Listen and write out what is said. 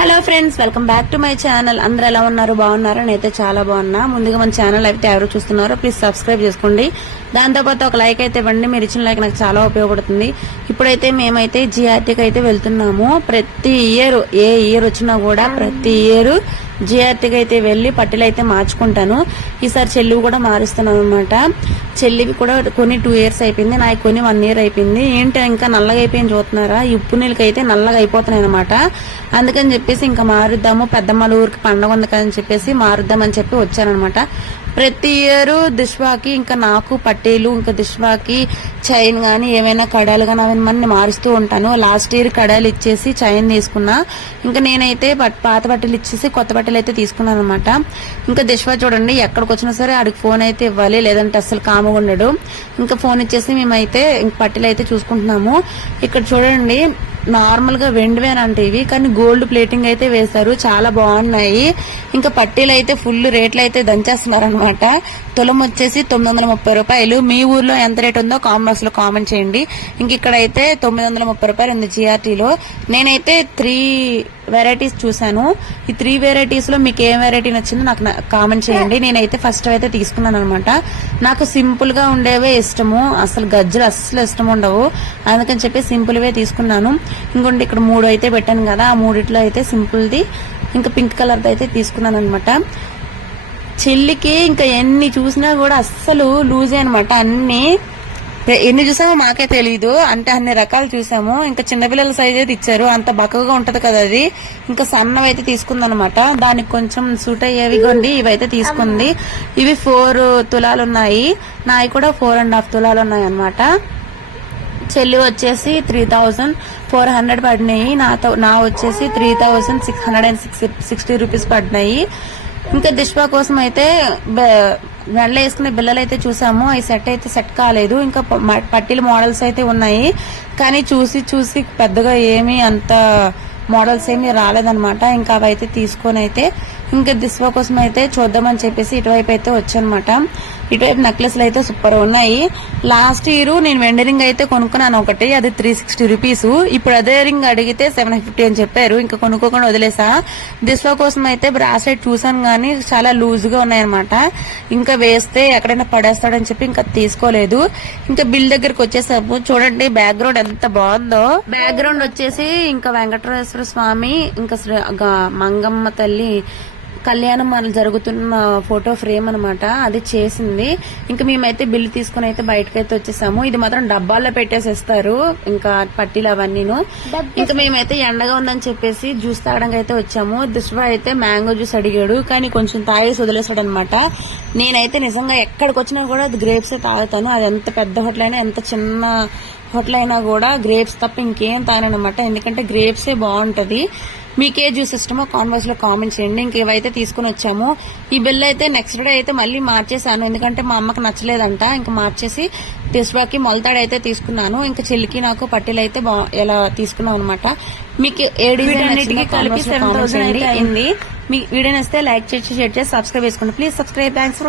Hello friends, welcome back to my channel. అందరూ ఎలా ఉన్నారు? బాగున్నారా? నేనైతే చాలా బాగున్నా. ముందుగా మన ఛానల్ అయితే ఎవరు చూస్తున్నారో ప్లీజ్ సబ్స్క్రైబ్ చేసుకోండి. దాంతోపాటు ఒక లైక్ అయితే ఇవ్వండి. మీరు ఇచ్చిన లైక్ నాకు చాలా ఉపయోగపడుతుంది. ఇప్పుడైతే మేమైతే జిఆర్టీకి అయితే వెళ్తున్నాము. ప్రతి ఇయర్ ఏ ఇయర్ వచ్చినా కూడా ప్రతి ఇయర్ జిఆర్టీకి అయితే వెళ్లి పట్టీలు అయితే మార్చుకుంటాను. ఈసారి చెల్లివి కూడా మారుస్తున్నాను అనమాట. చెల్లివి కూడా కొన్ని 2 years అయిపోయింది, నాకు కొన్ని 1 year అయిపోయింది. ఏంటి ఇంకా నల్లగా అయిపోయింది చూస్తున్నారా? ఉప్పు నీళ్ళకి అయితే నల్లగా అయిపోతున్నాయి అనమాట. అందుకని చెప్పేసి ఇంకా మారుద్దాము, పెద్దమ్మల ఊరికి పండగ ఉంది కదని చెప్పేసి మారుద్దామని చెప్పి వచ్చానమాట. ప్రతి ఇయర్ దిష్వాకి ఇంకా నాకు పట్టీలు, ఇంకా దిష్వాకి చైన్ గానీ ఏమైనా కడాలు గానీ అవన్నీ మారుస్తూ ఉంటాను. లాస్ట్ ఇయర్ కడాలు ఇచ్చేసి చైన్ తీసుకున్నా. ఇంకా నేనైతే పాత బట్టలు ఇచ్చేసి కొత్త బట్టలు అయితే తీసుకున్నాను అనమాట. ఇంకా దిష్వా చూడండి, ఎక్కడికి వచ్చినా సరే ఆడికి ఫోన్ అయితే ఇవ్వాలి, లేదంటే అసలు కాముగా ఉండడు. ఇంకా ఫోన్ ఇచ్చేసి మేమైతే పట్టీలు అయితే చూసుకుంటున్నాము. ఇక్కడ చూడండి, నార్మల్ గా వెండివేనంటే ఇవి, కానీ గోల్డ్ ప్లేటింగ్ అయితే వేశారు, చాలా బాగున్నాయి. ఇంకా పట్టీలు అయితే ఫుల్ రేట్లు అయితే దంచేస్తున్నారు అనమాట. తులం వచ్చేసి 930 రూపాయలు. మీ ఊర్లో ఎంత రేట్ ఉందో కామెంట్స్ లో కామెంట్ చేయండి. ఇంక ఇక్కడైతే 930 రూపాయలు ఉంది జిఆర్టీలో. నేనైతే 3 వెరైటీస్ చూసాను. ఈ 3 వెరైటీస్ లో మీకు ఏ వెరైటీ నచ్చిందో నాకు కామెంట్ చేయండి. నేనైతే ఫస్ట్ అయితే తీసుకున్నాను అనమాట. నాకు సింపుల్ గా ఉండేవే ఇష్టము, అసలు గజ్జలు అస్సలు ఇష్టం ఉండవు. అందుకని చెప్పి సింపుల్ వే తీసుకున్నాను. ఇంకోటి ఇక్కడ 3 అయితే పెట్టాను కదా, ఆ 3 అయితే సింపుల్ ది ఇంకా పింక్ కలర్ అయితే తీసుకున్నాను అనమాట. చెల్లికి ఇంకా ఎన్ని చూసినా కూడా అస్సలు లూజే అనమాట. ఎన్ని చూసామో మాకే తెలీదు, అంటే అన్ని రకాలు చూసాము. ఇంకా చిన్నపిల్లల సైజ్ అయితే ఇచ్చారు, అంత బక్కగా ఉంటది కదా అది. ఇంకా సన్నవైతే తీసుకుందనమాట. దానికి కొంచెం సూట్ అయ్యేవి కొండి ఇవైతే తీసుకుంది. ఇవి 4 తులాలు ఉన్నాయి, నాయి కూడా 4.5 తులాలు ఉన్నాయి అనమాట. చెల్లి వచ్చేసి 3400 పడినాయి, నా వచ్చేసి 3660 రూపీస్ పడినాయి. ఇంకా దిష్వా కోసం అయితే వెండ్ల వేసుకునే బిల్లలు అయితే చూసాము. అవి సెట్ కాలేదు. ఇంకా పట్టీల మోడల్స్ అయితే ఉన్నాయి, కానీ చూసి పెద్దగా ఏమీ అంత మోడల్స్ ఏమీ రాలేదనమాట. ఇంకా అవి అయితే తీసుకొని అయితే ఇంకా దిష్వా కోసం అయితే చూద్దామని చెప్పేసి ఇటువైపు అయితే వచ్చానమాట. ఇటువైపు నెక్లెస్లు అయితే సూపర్ ఉన్నాయి. లాస్ట్ ఇయర్ నేను వెండి రింగ్ అయితే కొనుక్కున్నాను ఒకటి, అది 360 రూపీస్. ఇప్పుడు అదే రింగ్ అడిగితే 750 అని చెప్పారు. ఇంకా కొనుక్కోకుండా వదిలేసా. దిష్వా కోసం అయితే బ్రాస్లెట్ చూసాను, కానీ చాలా లూజ్ గా ఉన్నాయన్నమాట. ఇంకా వేస్తే ఎక్కడైనా పడేస్తాడని చెప్పి ఇంకా తీసుకోలేదు. ఇంకా బిల్ దగ్గరకు వచ్చేసాము. చూడండి బ్యాక్గ్రౌండ్ ఎంత బాగుందో. బ్యాక్గ్రౌండ్ వచ్చేసి ఇంకా వెంకటేశ్వర స్వామి, ఇంకా మంగమ్మ తల్లి కళ్యాణం జరుగుతున్న ఫోటో ఫ్రేమ్ అనమాట, అది చేసింది. ఇంకా మేమైతే బిల్లు తీసుకుని అయితే బయటకైతే వచ్చేసాము. ఇది మాత్రం డబ్బాల్లో పెట్టేసేస్తారు ఇంకా పట్టీలు అవన్నీను. ఇంకా మేమైతే ఎండగా ఉందని చెప్పేసి జ్యూస్ తాగడానికి అయితే వచ్చాము. దిష్వా అయితే మ్యాంగో జ్యూస్ అడిగాడు, కానీ కొంచెం తాగేసి వదిలేసాడు అనమాట. నేనైతే నిజంగా ఎక్కడికి వచ్చినా కూడా గ్రేప్స్ తాగుతాను. అది ఎంత పెద్ద హోటల్ అయినా ఎంత చిన్న హోటల్ అయినా కూడా గ్రేప్స్ తప్ప ఇంకేం తాగనమాట. ఎందుకంటే గ్రేప్సే బాగుంటది. మీకే జ్యూస్ ఇష్టమో కామెంట్స్ లో కామెంట్ చేయండి. ఇంక ఇవైతే తీసుకుని వచ్చాము. ఈ బిల్ అయితే నెక్స్ట్ డే అయితే మళ్ళీ మార్చేసాను, ఎందుకంటే మా అమ్మకి నచ్చలేదంట. ఇంకా మార్చేసి దిష్వాకి మొలతాడు అయితే తీసుకున్నాను. ఇంకా చెల్లికి నాకు పట్టీలు అయితే ఎలా తీసుకున్నాం అనమాట. మీకు ఏ డిజైన్ కలిపి 7000 అయింది. మీ వీడియో నచ్చితే లైక్ చేసి షేర్ చేసి సబ్స్క్రైబ్ చేసుకోండి ప్లీజ్. సబ్స్క్రైబ్. Thanks for